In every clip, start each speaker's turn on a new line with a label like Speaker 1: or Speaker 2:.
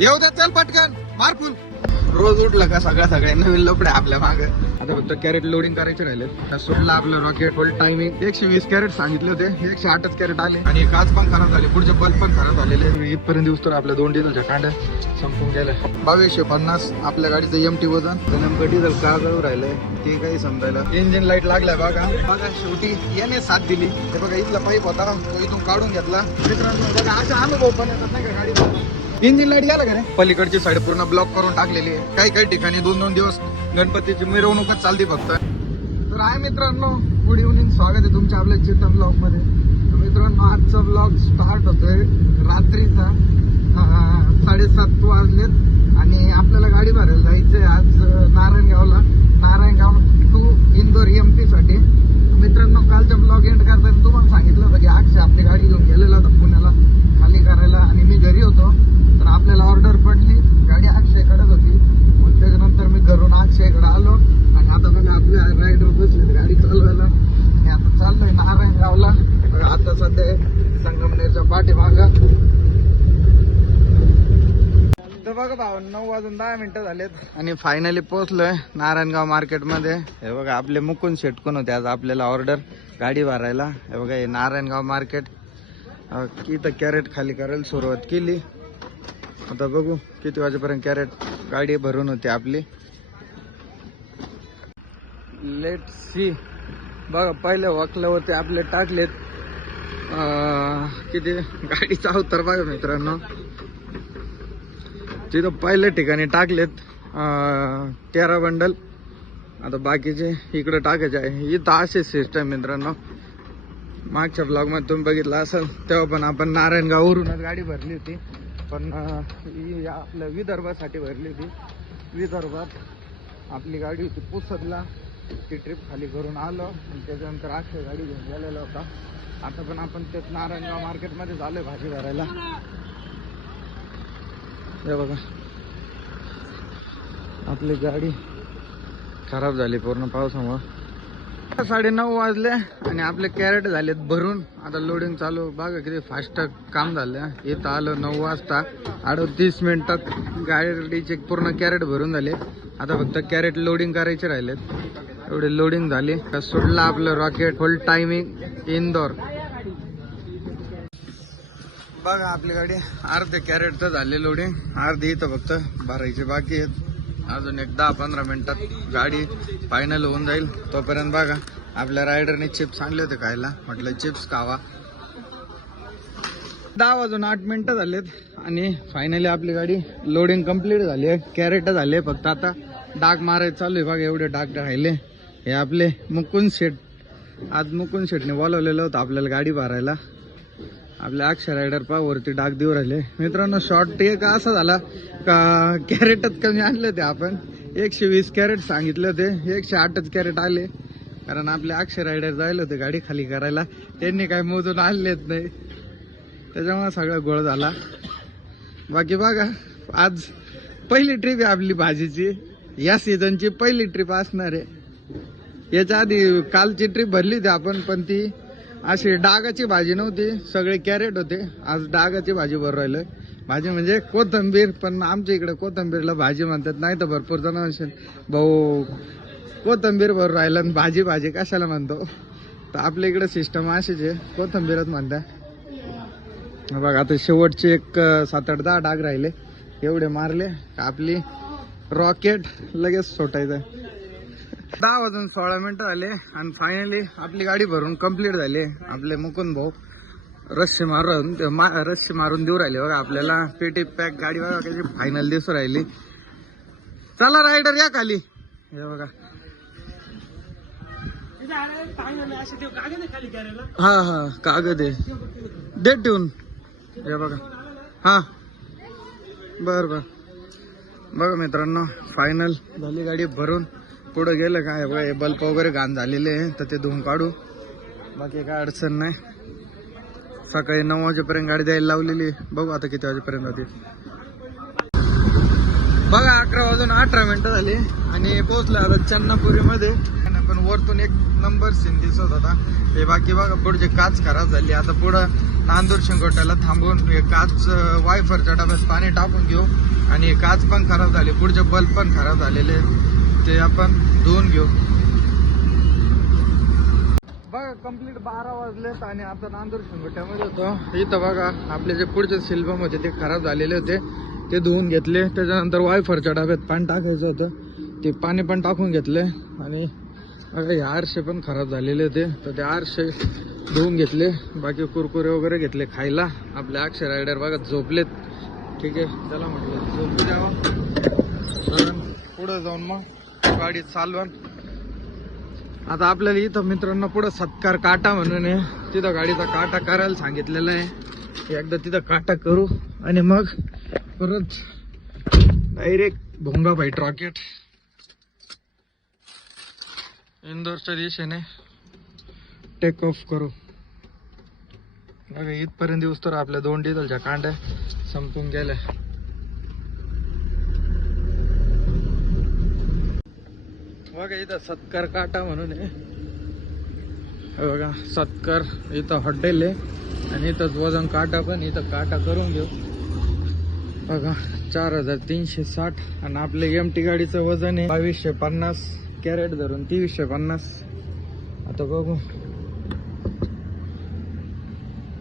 Speaker 1: येऊ द्या चल पटकन. मार फुल. रोज उठलं का सगळ्या सगळ्या नवीन लपडे आपल्या मागे? आता फक्त कॅरेट लोडिंग करायचे राहिले सोडला आपलं रॉकेट फुल टायमिंग एकशे वीस कॅरेट सांगितले होते. एकशे आठच कॅरेट आले. आणि काच पण खराब झाले. पुढचे बल्ब पण खराब झालेले. इथपर्यंत दिवस तर आपल्या दोन डिझेलच्या कांड्या संपून गेल्या. बावीसशे पन्नास आपल्या गाडीचं एम टी वजन. नेमकं डिझेल का जाऊ राहिलंय ते काही समजायला. इंजिन लाइट लागलाय बघा. बघा शेवटी याने साथ दिली. हे बघा इथला पाईप होता. तो इथून काढून घेतला. मित्रांनो बघा असा अनुभव पण येतात नाही का गाडी इंजिन लाइट गेला का रे? पलीकडची साईड पूर्ण ब्लॉक करून टाकलेली आहे. काही काही ठिकाणी दोन दोन दिवस गणपतीची मिरवणूकच चालते फक्त. तर आहे मित्रांनो गुड इव्हनिंग स्वागत आहे तुमच्या आपल्या चित्र ब्लॉगमध्ये. तर मित्रांनो आजचा ब्लॉग स्टार्ट होतोय रात्रीचा. साडेसात वाजलेत आणि आपल्याला गाडी भरायला जायचंय आज नारायणगावला. Narayangaon to Indore M P साठी. मित्रांनो कालच्या ब्लॉग एंड करताना तुम्हाला सांगितलं होतं की अक्षय आपली गाडी घेऊन गेलेला होता पुण्याला खाली करायला आणि मी घरी होतो तर आपल्याला ऑर्डर पडली गाडी अक्षयकडेच होती मग त्याच्यानंतर मी घरून अक्षयकडे आलो आणि आता बघा आपल्या रायडर बसले गाडी चालवायला मी आता चाललोय नारायणगावला बघा आता सध्या संगमनेरच्या पाठीमागा तर बघा भाऊ नऊ दहा मिनिटं झालेत. आणि फायनली पोहोचलोय नारायणगाव मार्केटमध्ये. हे बघा आपले मुकुंद शेटकून होते? आज आपल्याला ऑर्डर गाडी भरायला. हे बघा हे नारायणगाव मार्केट. अं, इथं कॅरेट खाली करायला सुरुवात केली. आता बघू किती वाजेपर्यंत कॅरेट गाडी भरून होती आपली. लेट सी बघा पहिले वकल्यावरती आपले टाकलेत. किती गाडीचा अवतर बघा मित्रांनो. तिथं पहिल्या ठिकाणी टाकलेत तेरा बंडल. आता बाकीचे इकडं टाकायचे आहे. इथं असे सिस्टम मित्रांनो. मागच्या ब्लॉगमध्ये तुम्ही बघितलं असेल तेव्हा पण आपण नारायणगाववरूनच गाडी भरली होती. पण ही आपल्या विदर्भासाठी भरली होती. विदर्भात आपली गाडी होती पुसदला. ती ट्रिप खाली करून आलो. आणि त्याच्यानंतर अक्षय गाडी घेऊन गेलेला होता. आता पण आपण तेच नारायणगाव मार्केटमध्ये झालोय भाजी भरायला. हे बघा. आपली गाडी खराब झाली पूर्ण पावसामुळं. साडे नऊ वाजले आणि आपले कॅरेट झालेत भरून. आता लोडिंग चालू. बघा किती फास्ट काम झालं. इथं आलं नऊ वाजता. अडतीस मिनिटात गाडीचे पूर्ण कॅरेट भरून झाले. आता फक्त कॅरेट लोडिंग करायचे राहिलेत. एवढे लोडिंग झाली. तर सोडलं आपलं रॉकेट फुल टायमिंग इंदोर बघा आपली गाडी. अर्धे कॅरेट तर झाले लोडिंग अर्धी इथं फक्त भरायचे बाकी आहेत. अजून एक दहा पंधरा मिनिटात गाडी फायनल होऊन जाईल. तोपर्यंत बघा आपल्या रायडरने चिप्स आणले होते खायला. म्हटलं चिप्स खावा. दहा वाजून आठ मिनिटं झालेत आणि फायनली आपली गाडी लोडिंग कंप्लीट झाली आहे. कॅरेट झाले फक्त आता. डाग मारायचं चालू आहे. बघा एवढे डाग राहिले. हे आपले मुकुंद शेट. आज मुकुंद शेटने बोलवलेलं होतं आपल्याला गाडी भरायला. आपल्या अक्षर रायडर पा वरती डाग देऊ राहिले. मित्रांनो शॉर्ट एक असा झाला का कॅरेटच कमी आणले ते आपण. एकशे वीस कॅरेट सांगितले होते. एकशे आठच कॅरेट आले. कारण आपले अक्षर रायडर जायला होते गाडी खाली करायला. त्यांनी काय मोजून आणलेच नाही. त्याच्यामुळे सगळा गोळ झाला. बाकी बघा आज पहिली ट्रिप आहे आपली भाजीची. या सीझनची पहिली ट्रिप असणार आहे. याच्या आधी कालची ट्रिप भरली होती आपण पण ती अशी डागाची भाजी नव्हती सगळे कॅरेट होते. आज डागाची भाजी बरं राहिलं भाजी म्हणजे कोथंबीर पण आमच्या इकडे कोथंबीरला भाजी म्हणतात नाही तर भरपूर जण असेल भाऊ कोथंबीर भरू राहिलं आणि भाजी भाजी कशाला म्हणतो? तर आपल्या इकडे सिस्टम अशीच आहे. कोथंबीरच म्हणता. बघा आता शेवटचे एक सात आठ दहा डाग राहिले. एवढे मारले. का आपली रॉकेट लगेच सोटायचं. दहा वाजून सोळा मिनिटं झाले आणि फायनली आपली गाडी भरून कंप्लीट झाली. आपले मुकुंद भाऊ रस्सी मारून मा रस्सी मारून देऊ राहिले बघा आपल्याला. पेटी पॅक गाडी बघा कशी फायनल दिसू राहिली. चला रायडर या खाली. हे बघा. हा हा कागद आहे. दे ठेवून. हे बघा. हा. बर बर. बघा मित्रांनो फायनल झाली गाडी भरून. पुढं गेलं काय बघा हे बल्ब वगैरे घाण झालेले आहे तर ते धुवून काढू. बाकी काय अडचण नाही. सकाळी नऊ वाजेपर्यंत गाडी द्यायला लावलेली आहे. बघू आता किती वाजेपर्यंत होती. बघा अकरा वाजून अठरा मिनिटं झाली आणि पोहोचलो आता चन्नापुरीमध्ये. पण वरतून एक नंबर सीन दिसत होता. हे बाकी बघा पुढचे काच खराब झाली. आता पुढं नांदूर शिंगोट्याला थांबून हे काच वायफरच्या डब्यात पाणी टाकून घेऊ. आणि काच पण खराब झाले. पुढचे बल्ब पण खराब झालेले. ते आपण धुवून घेऊ. बघा कंप्लीट बारा वाजलेत आणि आता नांदूर शिंगोट्यामध्ये होतो. इथं बघा आपले जे पुढचे सिल्बम होते ते खराब झालेले होते. ते धुवून घेतले. त्याच्यानंतर वायफरच्या डब्यात पाणी टाकायचं होतं. ते पाणी पण टाकून घेतले. आणि बघा हे आरसे पण खराब झालेले होते. तर ते आरसे धुवून घेतले. बाकी कुरकुरे वगैरे घेतले खायला. आपले अक्षर रायडर बघा झोपलेत. ठीक आहे चला म्हटलं झोपू द्यावं. पुढे पुढं जाऊन मग. गाडी चालवण आता आपल्याला इथं मित्रांनो पुढं सत्कार काटा म्हणून आहे. तिथं गाडीचा काटा करायला सांगितलेला आहे. एकदा तिथं काटा करू आणि मग परत डायरेक्ट भोंगाबाई रॉकेट इंदोरच्या दिशेने टेक ऑफ करू. इथपर्यंत दिवस तर आपल्या दोन डिझेलच्या कांड्या संपून गेल्या. बघा इथं सत्कार काटा म्हणून आहे. बघा सत्कार इथं हॉटेल आहे. आणि इथंच वजन काटा पण इथं काटा करून घेऊ. बघा चार हजार तीनशे साठ. आणि आपले एम टी गाडीचं वजन आहे बावीसशे पन्नास. कॅरेट धरून तेवीसशे पन्नास. आता बघू.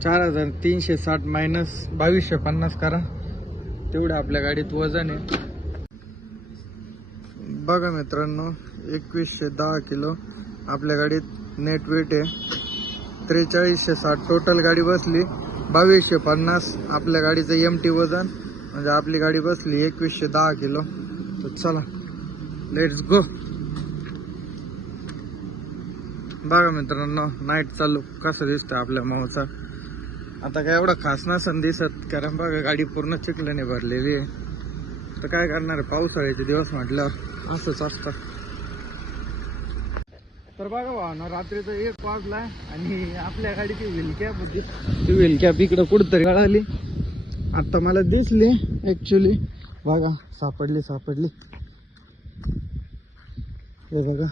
Speaker 1: चार हजार तीनशे साठ मायनस बावीसशे पन्नास करा. तेवढं आपल्या गाडीत वजन आहे. बघा मित्रांनो एकवीसशे दहा किलो. आपल्या गाडीत नेट वेट आहे. त्रेचाळीसशे साठ टोटल गाडी बसली. बावीसशे पन्नास आपल्या गाडीचं एम टी वजन. म्हणजे आपली गाडी बसली एकवीसशे दहा किलो. तर चला लेट्स गो बघा मित्रांनो नाईट चालू. कसं दिसतं आपल्या माऊचा. आता काय एवढं खास नसन दिसत कारण बघा गाडी पूर्ण चिखल्याने भरलेली आहे. तर काय करणार? आहे, पावसाळ्याचे दिवस म्हटल्यावर असंच असतं. तर बघा भावना रात्रीचं एक वाजलाय आणि आपल्या गाडीची व्हील कॅप होती ती व्हील कॅप इकडं कुठंतरी कळाली. आता मला दिसली ऍक्च्युली बघा सापडली सापडली. हे बघा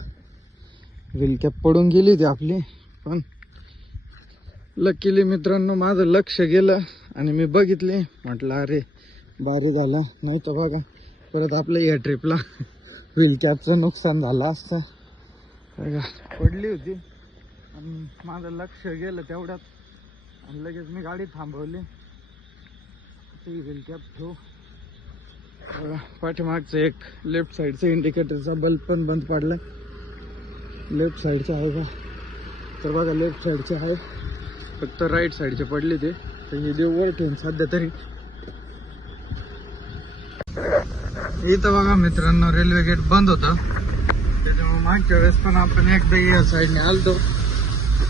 Speaker 1: व्हील कॅप पडून गेली ती आपली पण लकीली मित्रांनो माझं लक्ष गेलं आणि मी बघितले. म्हटलं अरे भारी झालं नाही तर बघा परत आपल्या या ट्रिपला व्हील कॅपचं नुकसान झालं असतं. बघा पडली होती. आणि माझं लक्ष गेलं तेवढ्यात. आणि लगेच मी गाडी थांबवली. ती व्हील कॅप ठेवू बघा पाठीमागचं एक लेफ्ट साईडचं इंडिकेटरचा बल्ब पण बंद पडला. लेफ्ट साईडचा आहे का तर बघा लेफ्ट साईडचे आहे. फक्त राईट साईडचे पडले ते. तर हे देव वर ठेवून सध्या तरी. इथं बघा मित्रांनो रेल्वे गेट बंद होता. मागच्या वेळेस पण आपण एकदा या साईडने आलतो.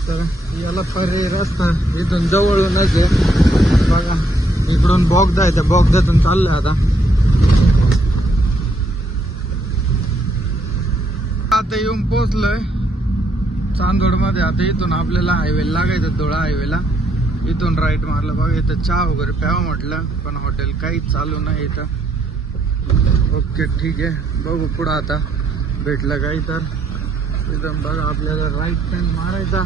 Speaker 1: तर याला पर्याय रस्ता इथून जवळूनच आहे. बघा इकडून बोगदा आहे त्या बोगद्यातून चाललोय आता. आता येऊन पोहोचलोय. चांदोडमध्ये आता इथून आपल्याला हायवे लागायचं धुळा हायवेला इथून राईट मारलं बघा इथं चहा वगैरे प्यावं म्हटलं पण हॉटेल काहीच चालू नाही इथं. ओके ठीक आहे. बघू पुढं आता. भेटलं काही तर. एकदम बघा आपल्याला राईट टर्न मारायचा.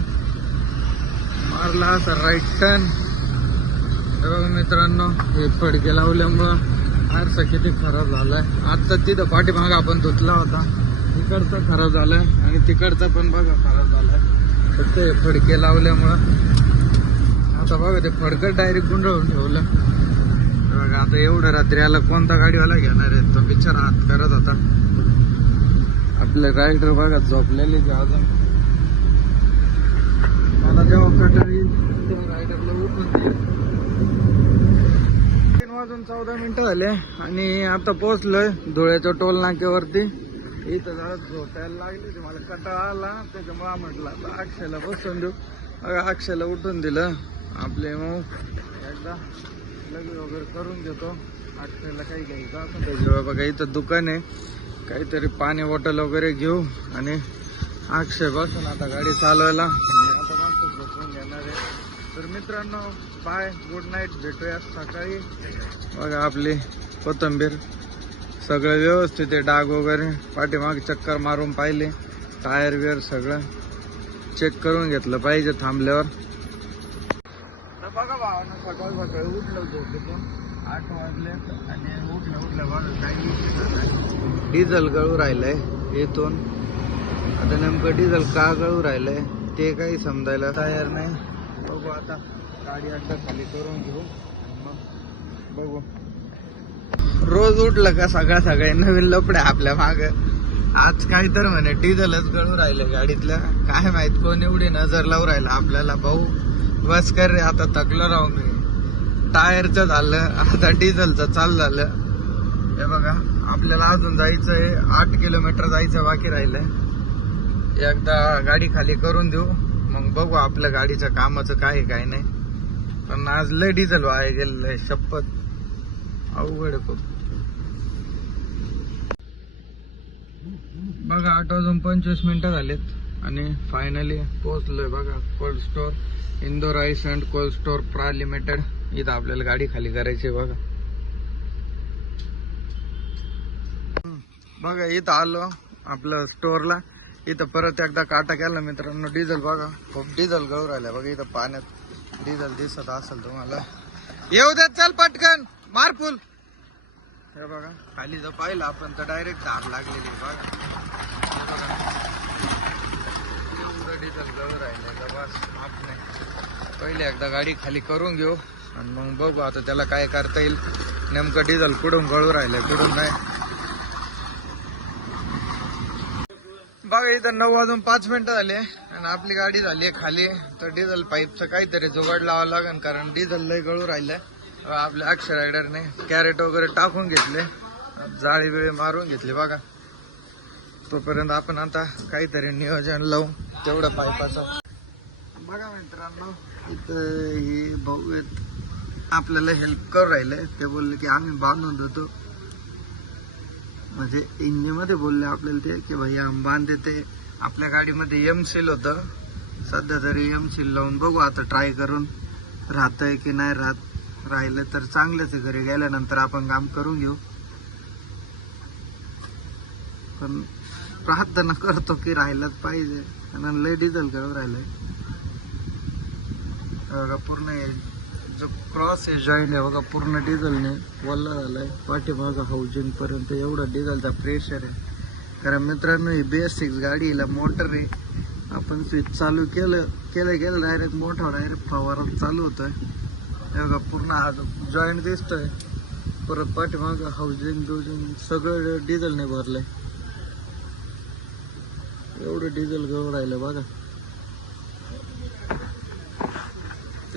Speaker 1: मारला असा राईट टर्न बघा मित्रांनो हे फडके लावल्यामुळं आरसा किती खराब झालाय. आता तिथं पाठीमाग आपण धुतला होता. इकडचा खराब झालाय आणि तिकडचा पण बघा खराब झालाय. फक्त हे फडके लावल्यामुळं. आता बघा ते फडकं डायरेक्ट गुंडळून ठेवलं. बघा आता एवढं रात्री आला कोणता गाडीवाला घेणार आहे? तो बिचारा हात करत होता. आपले रायडर बघा झोपलेले जे अजून मला जेव्हा कटर येईल तेव्हा रायडरला उठून देईल तीन वाजून चौदा मिनिटं झाले आणि आता पोहोचलोय धुळ्याच्या टोल नाक्यावरती. इथं जरा झोपायला लागली ते मला कटाळा आला त्याच्यामुळे म्हटलं आता अक्षयला बसून देऊ. बघा अक्षयला उठून दिलं. आपले मग एकदा लग्न वगैरे करून देतो. अक्षयला काही घ्यायचं असं त्याच्यावर बघा इथं दुकान आहे. काहीतरी पाणी बॉटल वगैरे घेऊ आणि अक्षय बसून आता गाडी चालवायला. आणि आता मस्त झोपून घेणार आहे. तर मित्रांनो बाय गुड नाईट भेटूया सकाळी. बघा आपली कोथंबीर. सगळं व्यवस्थित आहे डाग वगैरे. पाठीमाग चक्कर मारून पाहिले. टायर बियर सगळं. चेक करून घेतलं पाहिजे थांबल्यावर. तर बघा भावानं सकाळ सकाळी उठलं झोपेतून. आठ वाजले आणि उठलं उठलं बघा काही विषय झाला. डिझेल गळू राहिलंय इथून. आता नेमकं डिझेल का गळू राहिलंय ते काही समजायला तयार नाही. बघू आता गाडी अड्डा खाली करून घेऊ मग बघू. रोज उठलं का सगळ्या सगळे नवीन लपडे आपल्या माग? आज काय तर म्हणे डिझेलच गळू राहिलं गाडीतल्या. काय माहीत कोण एवढी नजर लावू राहिला आपल्याला भाऊ. बस कर रे आता थकलो राहू मी. टायरचं झालं आता डिझेलचं चालू झालं. हे बघा. आपल्याला अजून जायचं आहे आठ किलोमीटर जायचं बाकी राहिलंय. एकदा गाडी खाली करून देऊ मग बघू आपल्या गाडीच्या कामाचं काय काय नाही. पण आज लय डिझेल वाया गेलेलं आहे शपथ. अवघड आहे खूप. बघा आठ वाजून पंचवीस मिनिटं झालेत आणि फायनली पोहोचलोय बघा cold store Indore ice and cold store प्रा लिमिटेड इथं आपल्याला गाडी खाली करायची आहे बघा. बघा इथं आलो आपलं स्टोअरला इथं परत एकदा काटा केला मित्रांनो. डिझेल बघा खूप डिझेल गळू राहिलं. बघा इथं पाण्यात डिझेल दिसत असेल तुम्हाला. येऊ द्या चल पटकन. मारफुल हे बघा खाली जर पाहिलं आपण तर डायरेक्ट धार लागलेली बघा. डिझेल गळू राहिलं तर बस माफ नाही. पहिले एकदा गाडी खाली करून घेऊ. आणि मग बघू आता त्याला काय करता येईल. नेमकं डिझेल कुठून गळू राहिलं कुठून नाही. बघा इथं नऊ वाजून पाच मिनिटं झाले आणि आपली गाडी झाली आहे खाली. तर डिझेल पाईपचं काहीतरी जुगाड लावावं लागेल कारण डिझेल लय गळू राहिलंय. आपल्या अक्षर रायडरने कॅरेट वगैरे टाकून घेतले. जाळी बिळी मारून घेतली बघा. तोपर्यंत आपण आता काहीतरी नियोजन लावू. तेवढं पाईपाचं बघा मित्रांनो इथं हे भाऊ आहेत. आपल्याला हेल्प करू राहिले. ते बोलले की आम्ही बांधून देतो. म्हणजे इंजिनमध्ये बोलले आपल्याला ते की भाई आम्ही बांध देते आपल्या गाडीमध्ये एम सील होतं. सध्या तरी एम सील लावून बघू आता ट्राय करून. राहतंय की नाही राहत राहिलं तर चांगलंच आहे. घरी गेल्यानंतर आपण काम करून घेऊ. पण प्रार्थना करतो की राहिलंच पाहिजे. कारण लय डिझेल करत राहिलंय. पूर्ण येईल जो क्रॉस आहे जॉईंट आहे बघा पूर्ण डिझेलने वल्ला आहे पाठीमागं हाऊजिंग पर्यंत एवढा डिझेलचा प्रेशर आहे. कारण मित्रांनो ही बेसिक्स गाडी हिला मोटर आहे. आपण स्विच चालू केलं केलं गेलं डायरेक्ट मोठा डायरेक्ट फवारा चालू होतोय. आहे बघा पूर्ण हा जॉईंट दिसतोय परत पाठीमागं हाऊजिंग बिऊजिंग सगळं डिझेलने भरलंय. एवढं डिझेल गळून राहिलं बघा.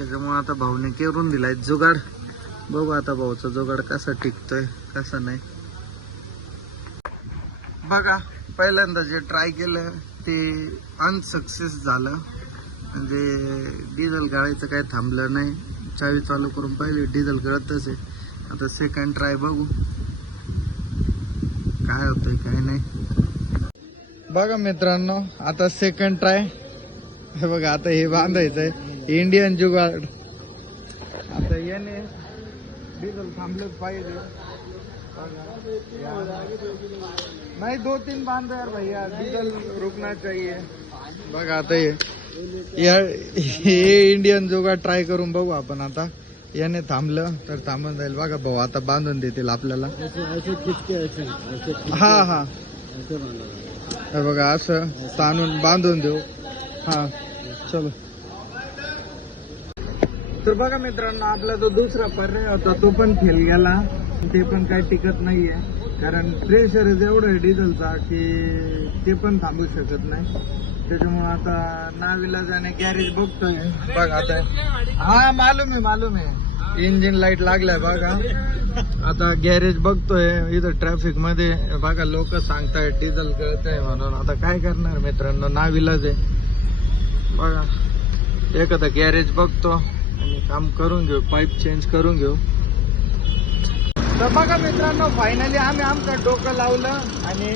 Speaker 1: त्याच्यामुळे आता भाऊने केरून दिलाय. जुगाड. बघू आता भाऊचा जुगाड कसा टिकतोय कसा नाही. बघा पहिल्यांदा जे ट्राय केलं ते अनसक्सेस झालं. म्हणजे डिझेल गाळायचं काही थांबलं नाही. चावी चालू करून पाहिली डिझेल गळतच आहे. आता सेकंड ट्राय बघू. काय होतंय काय नाही. बघा मित्रांनो आता सेकंड ट्राय हे बघा आता हे बांधायचंय. इंडियन जुगाड. आता याने डिझेल थांबलंच पाहिजे. नहीं दो तीन बांध यार भैया डीजल रुकना चाहिए बघा आता हे. या हे इंडियन जोगा ट्राय करून बघू आपण आता. याने थांबलं तर थांबून जाईल. बघा भाऊ आता बांधून देतील आपल्याला. हा हा. हे बघा असं ताणून बांधून देऊ. हा चलो. तर बघा मित्रांनो आपला जो दुसरा पर्याय होता तो पण फेल गेला. ते पण काही टिकत नाहीये. कारण प्रेशर एवढं आहे डिझेलचा की ते पण थांबू शकत नाही. त्याच्यामुळे आता नावीला जाणे गॅरेज बघतोय. बघ आता. हा मालूम आहे मालूम आहे. इंजिन लाइट लागलाय बघा. आता गॅरेज बघतोय इथं ट्रॅफिकमध्ये. बघा लोक सांगतायत डिझेल गळतंय म्हणून. आता काय करणार मित्रांनो नाविलाच आहे. बघा एखादा गॅरेज बघतो. आणि काम करून घेऊ पाईप चेंज करून घेऊ. तर बघा मित्रांनो फायनली आम्ही आमचं डोकं लावलं आणि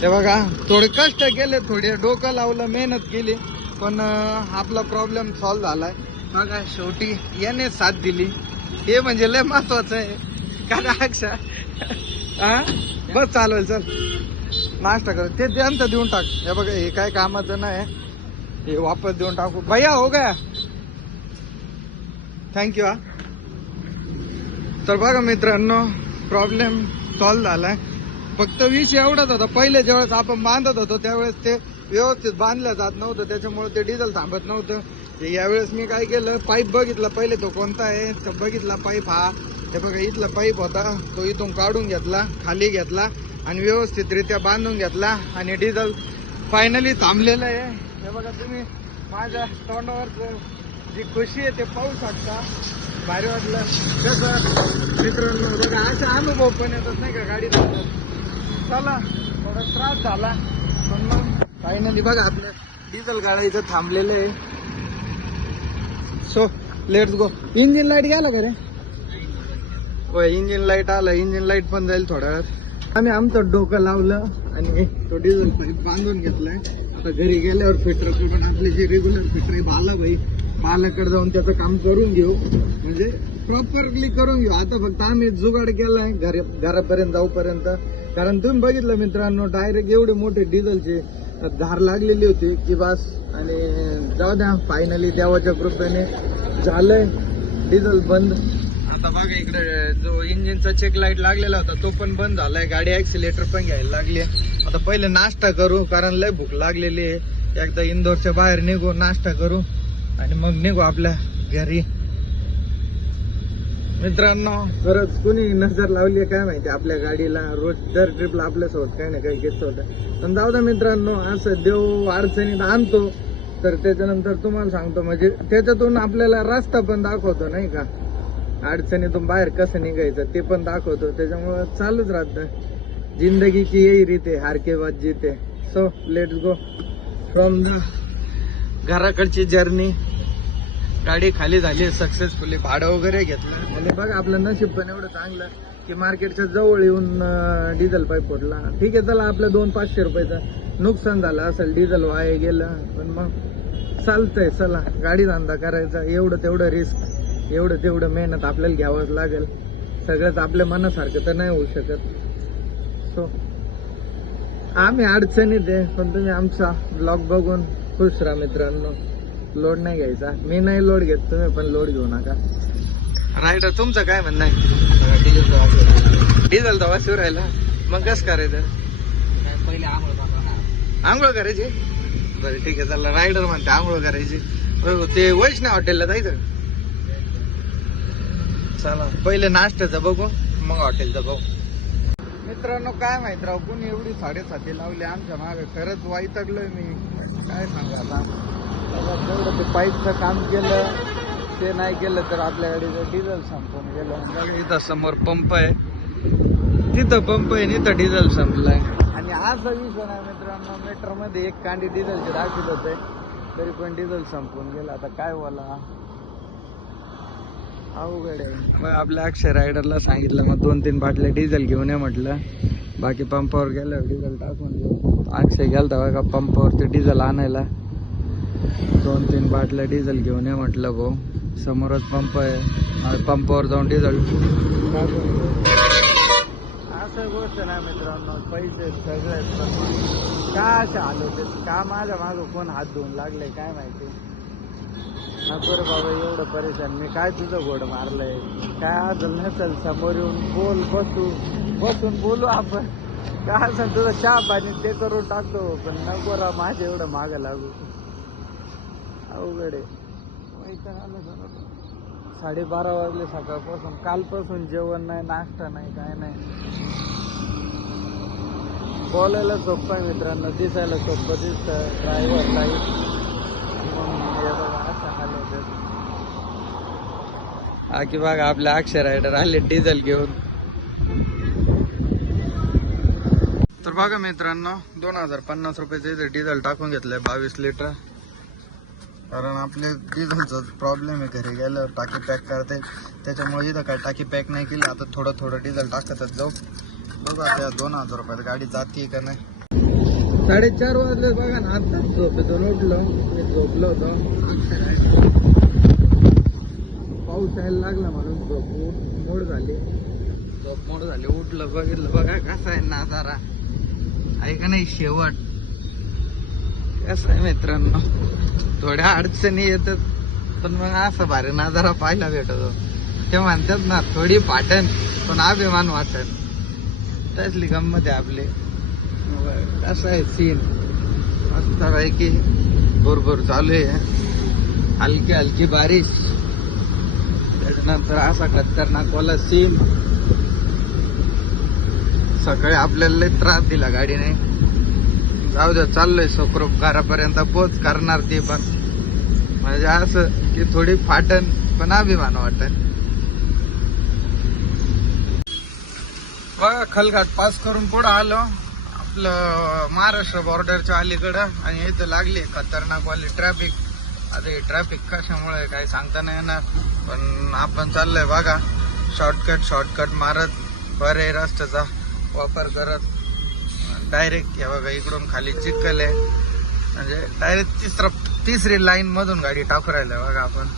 Speaker 1: ते बघा थोडे कष्ट केले थोडे डोकं लावलं मेहनत केली पण आपला प्रॉब्लेम सॉल्व्ह झालाय. बघा शेवटी याने साथ दिली. हे म्हणजे लय महत्वाचं आहे. का अक्षा हा बस चालवेल चल. नाश्ता कर. ते त्यांचं देऊन टाक. हे बघा हे काय कामाचं नाही. हे वापस देऊन टाकू. भैया हो गया. थँक्यू हा ah. तर बघा मित्रांनो प्रॉब्लेम सॉल्व झालाय. फक्त विष एवढाच होता. पहिले ज्यावेळेस आपण बांधत होतो त्यावेळेस ते व्यवस्थित बांधलं जात नव्हतं. त्याच्यामुळे ते डिझेल थांबत नव्हतं. यावेळेस मी काय केलं पाईप बघितला. पहिले तो कोणता आहे तर बघितला पाईप हा. हे बघा इथला पाईप होता. तो इथून काढून घेतला खाली घेतला आणि व्यवस्थितरित्या बांधून घेतला आणि डिझेल फायनली थांबलेलं आहे. हे बघा तुम्ही माझ्या तोंडावर जी खुशी आहे ते पाहू शकता. भारी वाटलं. कसं? मित्रांनो बघा असा अनुभव पण येतात नाही का गाडी चला थोडा त्रास झाला पण मग फायनली बघा आपल्या डिझेल गाड्या इथं थांबलेलं आहे. So let's go engine light गेला का रे? होय इंजिन लाइट आलं. इंजिन लाइट पण जाईल थोड्या वेळात आम्ही आमचं डोकं लावलं आणि तो डिझेल पाईप बांधून घेतलाय. आता घरी गेल्यावर फिटर पण आपले जे रेग्युलर फिटर आहे बाला भाई. बालाकडे जाऊन त्याचं काम करून घेऊ. म्हणजे प्रॉपरली करून घेऊ. आता फक्त आम्ही जुगाड केलाय घर घरापर्यंत जाऊपर्यंत. कारण तुम्ही बघितलं मित्रांनो डायरेक्ट एवढे मोठे डिझेलचे धार लागलेली होती की बस. आणि जाऊ द्या फायनली देवाच्या कृपेने झालंय. डिझेल बंद. आता बघा इकडे जो इंजिनचा चेक लाइट लागलेला होता तो पण बंद झालाय. गाडी ऍक्सिलेटर पण घ्यायला लागली आता पहिले नाश्ता करू कारण लय भूक लागलेली आहे. एकदा इंदोरच्या बाहेर निघू नाश्ता करू. आणि मग निघू आपल्या घरी. मित्रांनो खरंच कुणी नजर लावली काय माहिती? आपल्या गाडीला रोज दर ट्रिपला आपल्यासोबत काही ना काही घेत होतं. पण जाऊ द्या मित्रांनो असं देव अडचणीत आणतो तर त्याच्यानंतर तुम्हाला सांगतो म्हणजे त्याच्यातून आपल्याला रस्ता पण दाखवतो नाही का? अडचणीतून बाहेर कसं निघायचं ते पण दाखवतो. त्याच्यामुळं चालूच राहतं. जिंदगी की यही रीते हारके बाद जीते. So let's go from the घराकडची journey गाडी खाली झाली सक्सेसफुली भाडं वगैरे घेतलं. म्हणजे बघा आपलं नशीब पण एवढं चांगलं की मार्केटच्या जवळ येऊन डिझेल पाईप फुटला ठीक आहे चला आपलं दोन पाचशे रुपयाचं नुकसान झालं असेल डिझेल वाया गेलं पण मग चालतंय चला. गाडी धंदा करायचा एवढं तेवढं रिस्क एवढं तेवढं मेहनत आपल्याला घ्यावंच लागेल. सगळंच आपल्या मनासारखं तर नाही होऊ शकत. सो आम्ही अडचणीत आहे पण तुम्ही आमचा ब्लॉग बघून खुश राहा मित्रांनो. लोड नाही घ्यायचा. मी नाही लोड घेत तुम्ही पण लोड घेऊ नका. रायडर तुमचं काय म्हणणं आहे? डिझेल दवा राहिला. मग कसं करायचं?
Speaker 2: पहिले आंघोळ
Speaker 1: आंघोळ करायची? बरं ठीक आहे चला रायडर म्हणते आंघोळ करायची. ते वैष्णव हॉटेलला जायचं? चला पहिले नाश्त्याचं बघू मग हॉटेलचं बघू. मित्रांनो काय माहीत राव कोणी एवढी साडेसाती लावली आमच्या मागे खरंच वाईटगलोय मी. काय सांगा आता? जेवढं ते पाईपचं काम केलं ते नाही केलं तर आपल्या गाडीचं डिझेल संपून गेलं. इथं समोर पंप आहे. तिथं पंप आहे इथं डिझेल संपलाय. आणि असा विषय नाही मित्रांनो मीटरमध्ये एक कांडी डिझेलची दाखवत होते तरी पण डिझेल संपून गेलं. आता काय बोला? अवघड आहे. मग आपल्या अक्षय रायडरला सांगितलं मग दोन तीन बाटल्या डिझेल घेऊन ये म्हटलं. बाकी पंपावर गेल्यावर डिझेल टाकून देऊ. अक्षय गेलता बघा पंपावरती डिझेल आणायला. दोन तीन बाटल्या डिझेल घेऊन ये म्हटलं भाऊ. समोरच पंप आहे. पंपावर जाऊन डिझेल असं गोष्ट नाही मित्रांनो पैसे सगळे आहेत पण मग का असे आले ते? का माझ्या मागं कोण हात धुवून लागले? काय माहिती? नको रे बाबा एवढं परेशान. मी काय तुझं घोड मारलंय? काय अजून नसेल समोर येऊन बोल बसू. बसून बोलू आपण. काय असेल तुझं चहा पाणी ते करून टाकतो. पण नको रा माझ्या एवढं मागं लागू. अवघड आहे. साडेबारा वाजले सकाळपासून. कालपासून जेवण नाही नाश्ता नाही काय नाही. बोलायला सोपं आहे मित्रांनो दिसायला सोपं दिसतं. ड्रायव्हर नाही हा की बघा आपल्या अक्षर रायडर आले डिझेल घेऊन. तर बघा मित्रांनो दोन हजार पन्नास रुपयाचं इथे डिझेल टाकून घेतलंय बावीस लिटर कारण आपले डिझेलचा प्रॉब्लेम आहे घरी गेल्यावर टाकी पॅक करते. त्याच्यामुळे इथं काय टाकी पॅक नाही केली आता थोडं थोडं डिझेल टाकतच जाऊ. बघू आता दोन हजार रुपयात गाडी जाते का नाही. साडेचार वाजले बघा ना आता झोपेतून उठलो मी झोपलो होतो. पाऊस यायला लागला म्हणून झोप उठ- मोड झाली. झोप मोड झाली उठलं बघितलं बघा कसा आहे नाजारा. आहे का नाही शेवट? कसं आहे मित्रांनो? थोड्या अडचणी येतात पण मग असं भारी नजारा पाहायला भेटतो. ते म्हणतात ना थोडी फाटन पण अभिमान वाटन. तसली गंमत आहे आपले. कसं आहे सीन मस्त पैकी भरभर चालू आहे. हलकी हलकी बारिश. त्याच्यानंतर असा खतरनाक वाला सीन सकाळी आपल्याला त्रास दिला गाडीने. जाऊ द्या चाललंय सुखरूप घरापर्यंत पोच करणार ते पण. म्हणजे असं की थोडी फाटन पण अभिमान वाटन. बघा खलघाट पास करून पुढं आलो. आपलं महाराष्ट्र बॉर्डरच्या अलीकडं आणि इथं लागली खतरनाक वाली ट्रॅफिक आता हे ट्रॅफिक कशामुळे काही सांगता नाही येणार. पण आपण चाललंय बघा. शॉर्टकट शॉर्टकट मारत बरे रस्त्याचा वापर करत. डायरेक्ट हे बघा इकडून खाली चिखल आहे. म्हणजे डायरेक्ट तिसरा तिसरी लाईन मधून गाडी टाकू राहिल्या बघा आपण.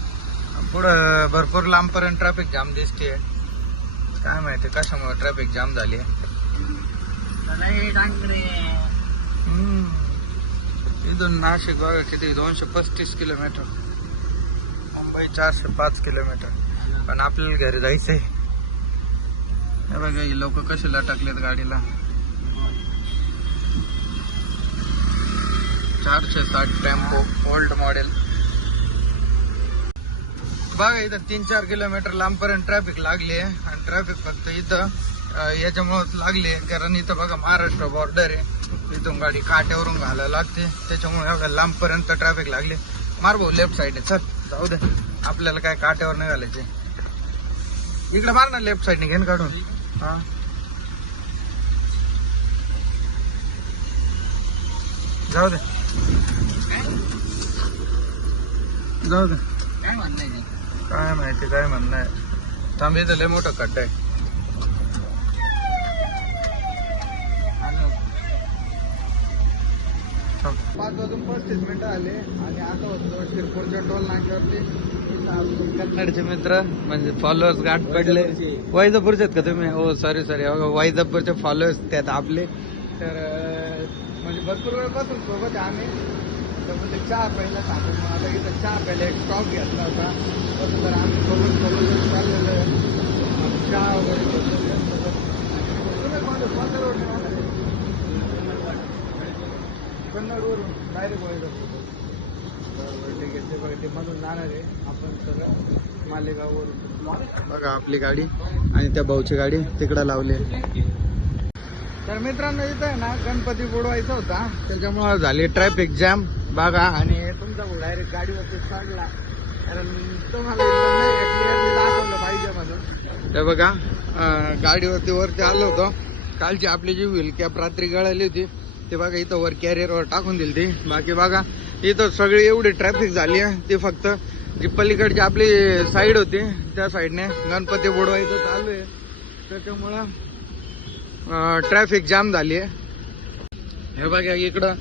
Speaker 1: पुढं भरपूर लांबपर्यंत ट्रॅफिक जाम दिसते काय माहिती कशामुळे ट्रॅफिक जाम झाली. इथून नाशिक बघा किती दोनशे पस्तीस किलोमीटर. मुंबई चारशे पाच किलोमीटर. पण आपल्याला घरी जायचंय. बघा ही लोक कसे लटकलेत गाडीला. चारशे साठ टेम्पो ओल्ड मॉडेल बघा इथं तीन चार किलोमीटर लांबपर्यंत ट्रॅफिक लागली आहे. आणि ट्रॅफिक फक्त इथं याच्यामुळं लागली आहे. कारण इथं बघा महाराष्ट्र बॉर्डर आहे. इथून गाडी काट्यावरून घालायला लागते. त्याच्यामुळे एवढ्या लांबपर्यंत ट्रॅफिक लागली मार भाऊ लेफ्ट साईड आहे. चल जाऊ दे. आपल्याला काय काट्यावर नाही घालायचे इकडे मार ना लेफ्ट साईडने घेऊन काढून. हा. जाऊ दे. जाऊ दे
Speaker 2: काय म्हणणं आहे?
Speaker 1: काय माहिती काय म्हणणं आहे. थांब इथं लय मोठं खड्डा आहे. पाच वाजून पस्तीस मिनिटं आले आणि आता होतो शिरपूरच्या टोल नाक्यावरती. कन्नडचे मित्र म्हणजे फॉलोअर्स गाठ पडले. वैजापूरचे. आहेत का तुम्ही? हो सॉरी सॉरी वैजापूरचे फॉलोअर्स त्यात आपले. तर भरपूर वेळपासून सोबत आम्ही. तर म्हणजे चहा पहिला सांगून आता इथं चहा पहिला एक स्टॉक घेतला होता. तसं तर आम्ही सोबत सोबतच चाललेलं चहा वगैरे कन्नडवरून डायरेक्ट वैजापूर ठीक आहे. ते बघा ते मधून जाणार आहे. आपण सगळं मालेगाववरून. बघा आपली गाडी आणि त्या भाऊची गाडी तिकडं लावली आहे. तर मित्रांनो इथं आहे ना गणपती बुडवायचा होता. त्याच्यामुळं झाली ट्रॅफिक जॅम बघा आणि तुमचा डायरेक्ट गाडीवरती चढला. कारण तुम्हाला दाखवलं पाहिजे म्हणून. तर बघा गाडीवरती वरती आलो होतो. कालची आपली जी व्हील कॅप रात्री गळाली होती ते बघा इथं वर कॅरियरवर टाकून दिली ती. बाकी बघा इथं सगळी एवढी ट्रॅफिक झाली आहे. ती फक्त जी पलीकडची आपली साईड होती त्या साईडने गणपती बुडवायचं चालू आहे. त्याच्यामुळं ट्रॅफिक जाम झाली आहे. हे बघा इकडं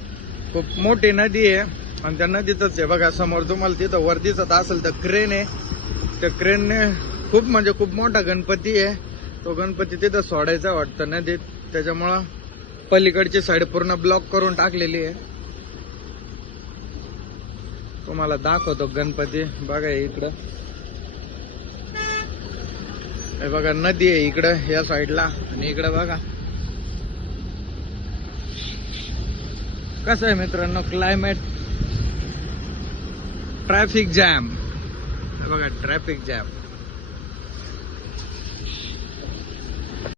Speaker 1: खूप मोठी नदी आहे आणि त्या नदीतच आहे. बघा समोर तुम्हाला तिथं वर दिसत असेल तर क्रेन आहे. त्या क्रेनने खूप म्हणजे खूप मोठा गणपती आहे. तो गणपती तिथं सोडायचा वाटतं नदीत. त्याच्यामुळं पलीकडची साईड पूर्ण ब्लॉक करून टाकलेली आहे. तुम्हाला दाखवतो गणपती. बघा इकडं. हे बघा नदी आहे इकडं या साईडला. आणि इकडं बघा. कसं आहे मित्रांनो क्लायमेट ट्रॅफिक जॅम बघा ट्रॅफिक जॅम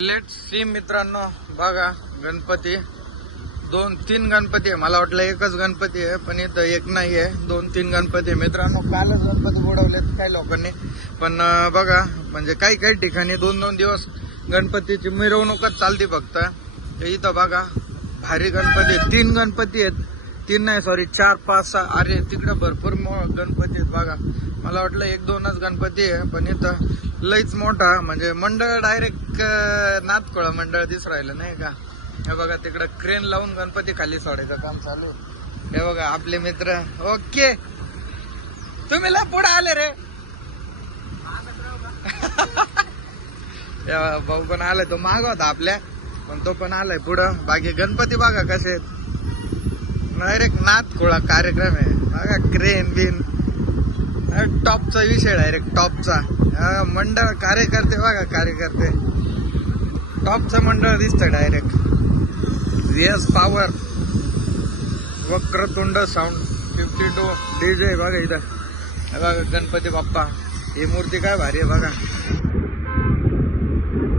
Speaker 1: लेट सी मित्रांनो. बघा गणपती. दोन तीन गणपती आहे. मला वाटलं एकच गणपती आहे पण इथं एक नाही आहे. दोन तीन गणपती आहे. मित्रांनो कालच गणपती बुडवलेत काही लोकांनी. पण बघा म्हणजे काही काही ठिकाणी दोन दोन दिवस गणपतीची मिरवणूकच चालते फक्त. तर इथं बघा भारी गणपती तीन गणपती आहेत. तीन नाही सॉरी चार पाच सहा अरे तिकडं भरपूर मो- गणपती आहेत बघा. मला वाटलं एक दोनच गणपती आहे पण इथं लईच मोठा म्हणजे मंडळ डायरेक्ट नाथकोळा मंडळ दिस राहिलं नाही का? हे बघा तिकडं क्रेन लावून गणपती खाली सोडायचं काम चालू आहे. हे बघा आपले मित्र. ओके. तुम्ही ला पुढे आले रे. भाऊ पण आलाय. तो माग होता आपल्या पण तो पण आलाय पुढं. बाकी गणपती बघा कसे डायरेक्ट नाथ खोळा कार्यक्रम आहे. बघा क्रेन बिन. टॉपचा विषय डायरेक्ट टॉपचा मंडळ कार्यकर्ते बघा कार्यकर्ते. टॉपचं मंडळ दिसतं direct yes power Vakratund sound fifty two D J बघा इथं. बघा गणपती बाप्पा. ही मूर्ती काय भारी आहे बघा.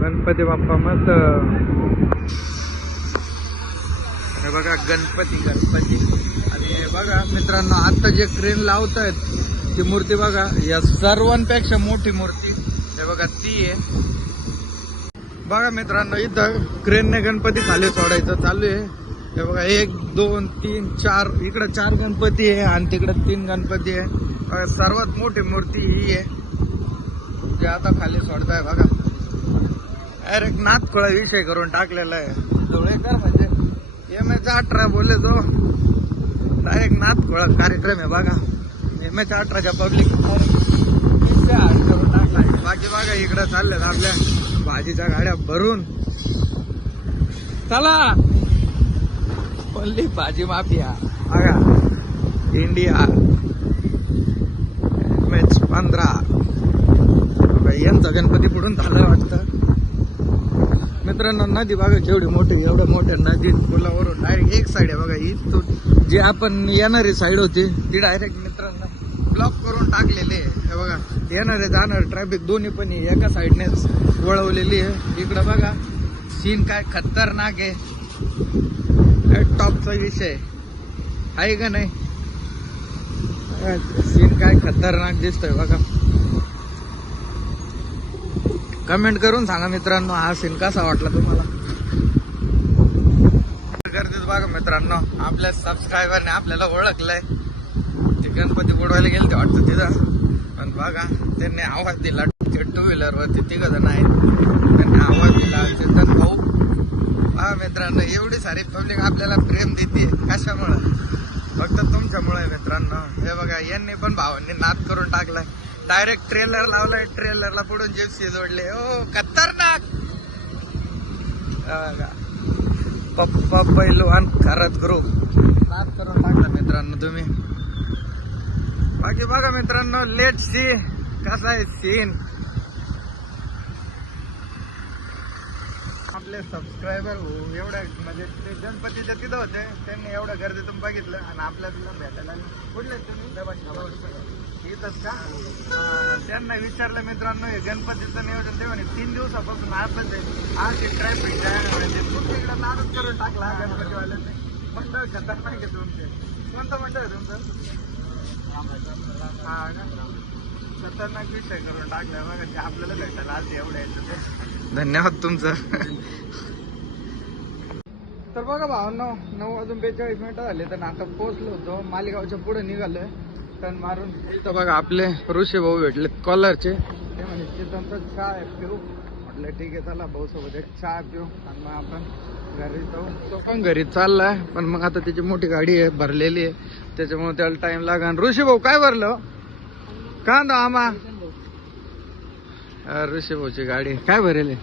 Speaker 1: गणपती बाप्पा मस्त. हे बघा गणपती गणपती. आणि हे बघा मित्रांनो आता जे क्रेन लावत आहेत ती मूर्ती बघा या सर्वांपेक्षा मोठी मूर्ती. हे बघा ती आहे. बघा मित्रांनो इथं क्रेनने गणपती खाली सोडायचं चालू आहे. हे बघा एक दोन तीन चार इकडं चार गणपती आहे आणि तिकडं तीन गणपती आहे. सर्वात मोठी मूर्ती ही आहे. जे आता खाली सोडताय बघा. डायरेक्ट नाथखोळा विषय करून टाकलेला आहे. धुळेकर म्हणजे. एम एच अठरा बोलले तो हो. डायरेक्ट नाथखोळा कार्यक्रम आहे बघा. एम एच अठराच्या पब्लिक करून टाकलाय. बाकी बघा इकडं चाललेत आपल्या. भाजीच्या गाड्या भरून. चला. पल्ली भाजी माफिया. बघा. इंडिया. मॅच पंधरा. यांचा गणपती पुढून झालं वाटतं. मित्रांनो नदी बघा केवढी मोठी एवढ्या मोठ्या नदी पुलावरून डायरेक्ट एक साईड आहे बघा ही तो जी आपण येणारी साईड होती ती डायरेक्ट मित्रांनो टाकलेले हे बघा येणारे जाणार ट्रॅफिक दोन्ही पण एका साईडनेच वळवलेली आहे. इकडं बघा सीन काय खतरनाक आहे. काय टॉपचा विषय आहे. का नाही? सीन काय खतरनाक दिसतोय बघा. कमेंट करून सांगा मित्रांनो हा सीन कसा वाटला तुम्हाला? गर्दीत बघा मित्रांनो आपल्या सबस्क्रायबरने आपल्याला ओळखलंय. गणपती बुडवायला गेले ते वाटतं तिथं. पण बघा त्यांनी आवाज दिला. ते टू व्हीलरवरती तिघं तिघ जण आहेत. त्यांनी आवाज दिला. चेतन भाऊ. हा मित्रांनो एवढी सारी पब्लिक आपल्याला प्रेम देते. कशामुळं? फक्त तुमच्यामुळे मित्रांनो. हे बघा यांनी पण भावांनी नाद करून टाकलाय. डायरेक्ट ट्रेलर लावलाय. ट्रेलरला पुढून जिप्सी जोडले. ओ खतरनाक! बघा. पप्पा पैलवान खरत करू नाद करून टाकला मित्रांनो तुम्ही. बाकी बघा मित्रांनो लेट सी कसा आहे सीन आपले सबस्क्रायबर हो, एवढ्या म्हणजे ते गणपतीच्या तिथं होते त्यांनी एवढ्या गर्दीतून बघितलं आणि आपल्या तुला भेटायला कुठले तुम्ही? इथंच का? त्यांना विचारलं मित्रांनो हे गणपतीचं नियोजन ते म्हणे तीन दिवसापासून आजच आहे आज एक ट्रॅफिक जाम म्हणजे तुमच्या इकडे नादच करून टाकला गणपतीवाल्यांनी. मंडळ खतरनाक आहे तुमचे? कोणतं मंडळ आहे तुमचं? हा का? खतरनाक विषय करून टाकला बघा ते आपल्याला भेटायला आज एवढं यायचं धन्यवाद तुमचं. तर बघा भावनो नऊ वाजून बेचाळीस मिनिटं झाले तर आता पोहोचलो होतो. मालेगावच्या पुढे निघालोय. टन मारून इथं बघा आपले ऋषी भाऊ भेटले कॉलरचे ते म्हणजे तिथं चहा आहे पिऊ म्हटलं ठीक आहे चला भाऊ सोबत एक चहा पिऊ आणि मग आपण घरी जाऊ. तो पण घरी चाललाय पण मग आता त्याची मोठी गाडी आहे भरलेली आहे. त्याच्यामुळे त्याला टाइम लागा ऋषी भाऊ काय भरलं? कांदा आमा? ऋषी भाऊची गाडी. काय भरेल?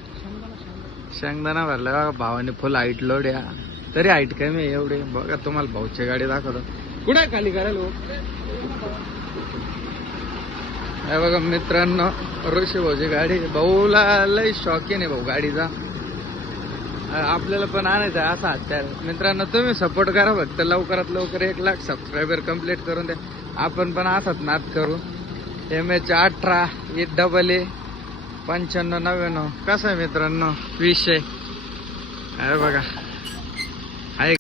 Speaker 1: शेंगदाणा भरला. भावाने फुल हाईट लोड या तरी हाईट कमी आहे एवढी. बघा तुम्हाला भाऊची गाडी दाखवतो. कुठे खाली करायला हे बघा मित्रांनो ऋषी भाऊची गाडी. भाऊला लय शौकीन आहे भाऊ गाडीचा. आपल्याला पण आणायचं आहे असा हत्यार. मित्रांनो तुम्ही सपोर्ट करा फक्त. लवकरात लवकर एक लाख सबस्क्रायबर कंप्लीट करून द्या. आपण पण असाच नाद करू. एम एच अठरा ए डबल ए पंच्याण्णव नव्याण्णव. कसं आहे मित्रांनो विषय? अरे बघा. ऐक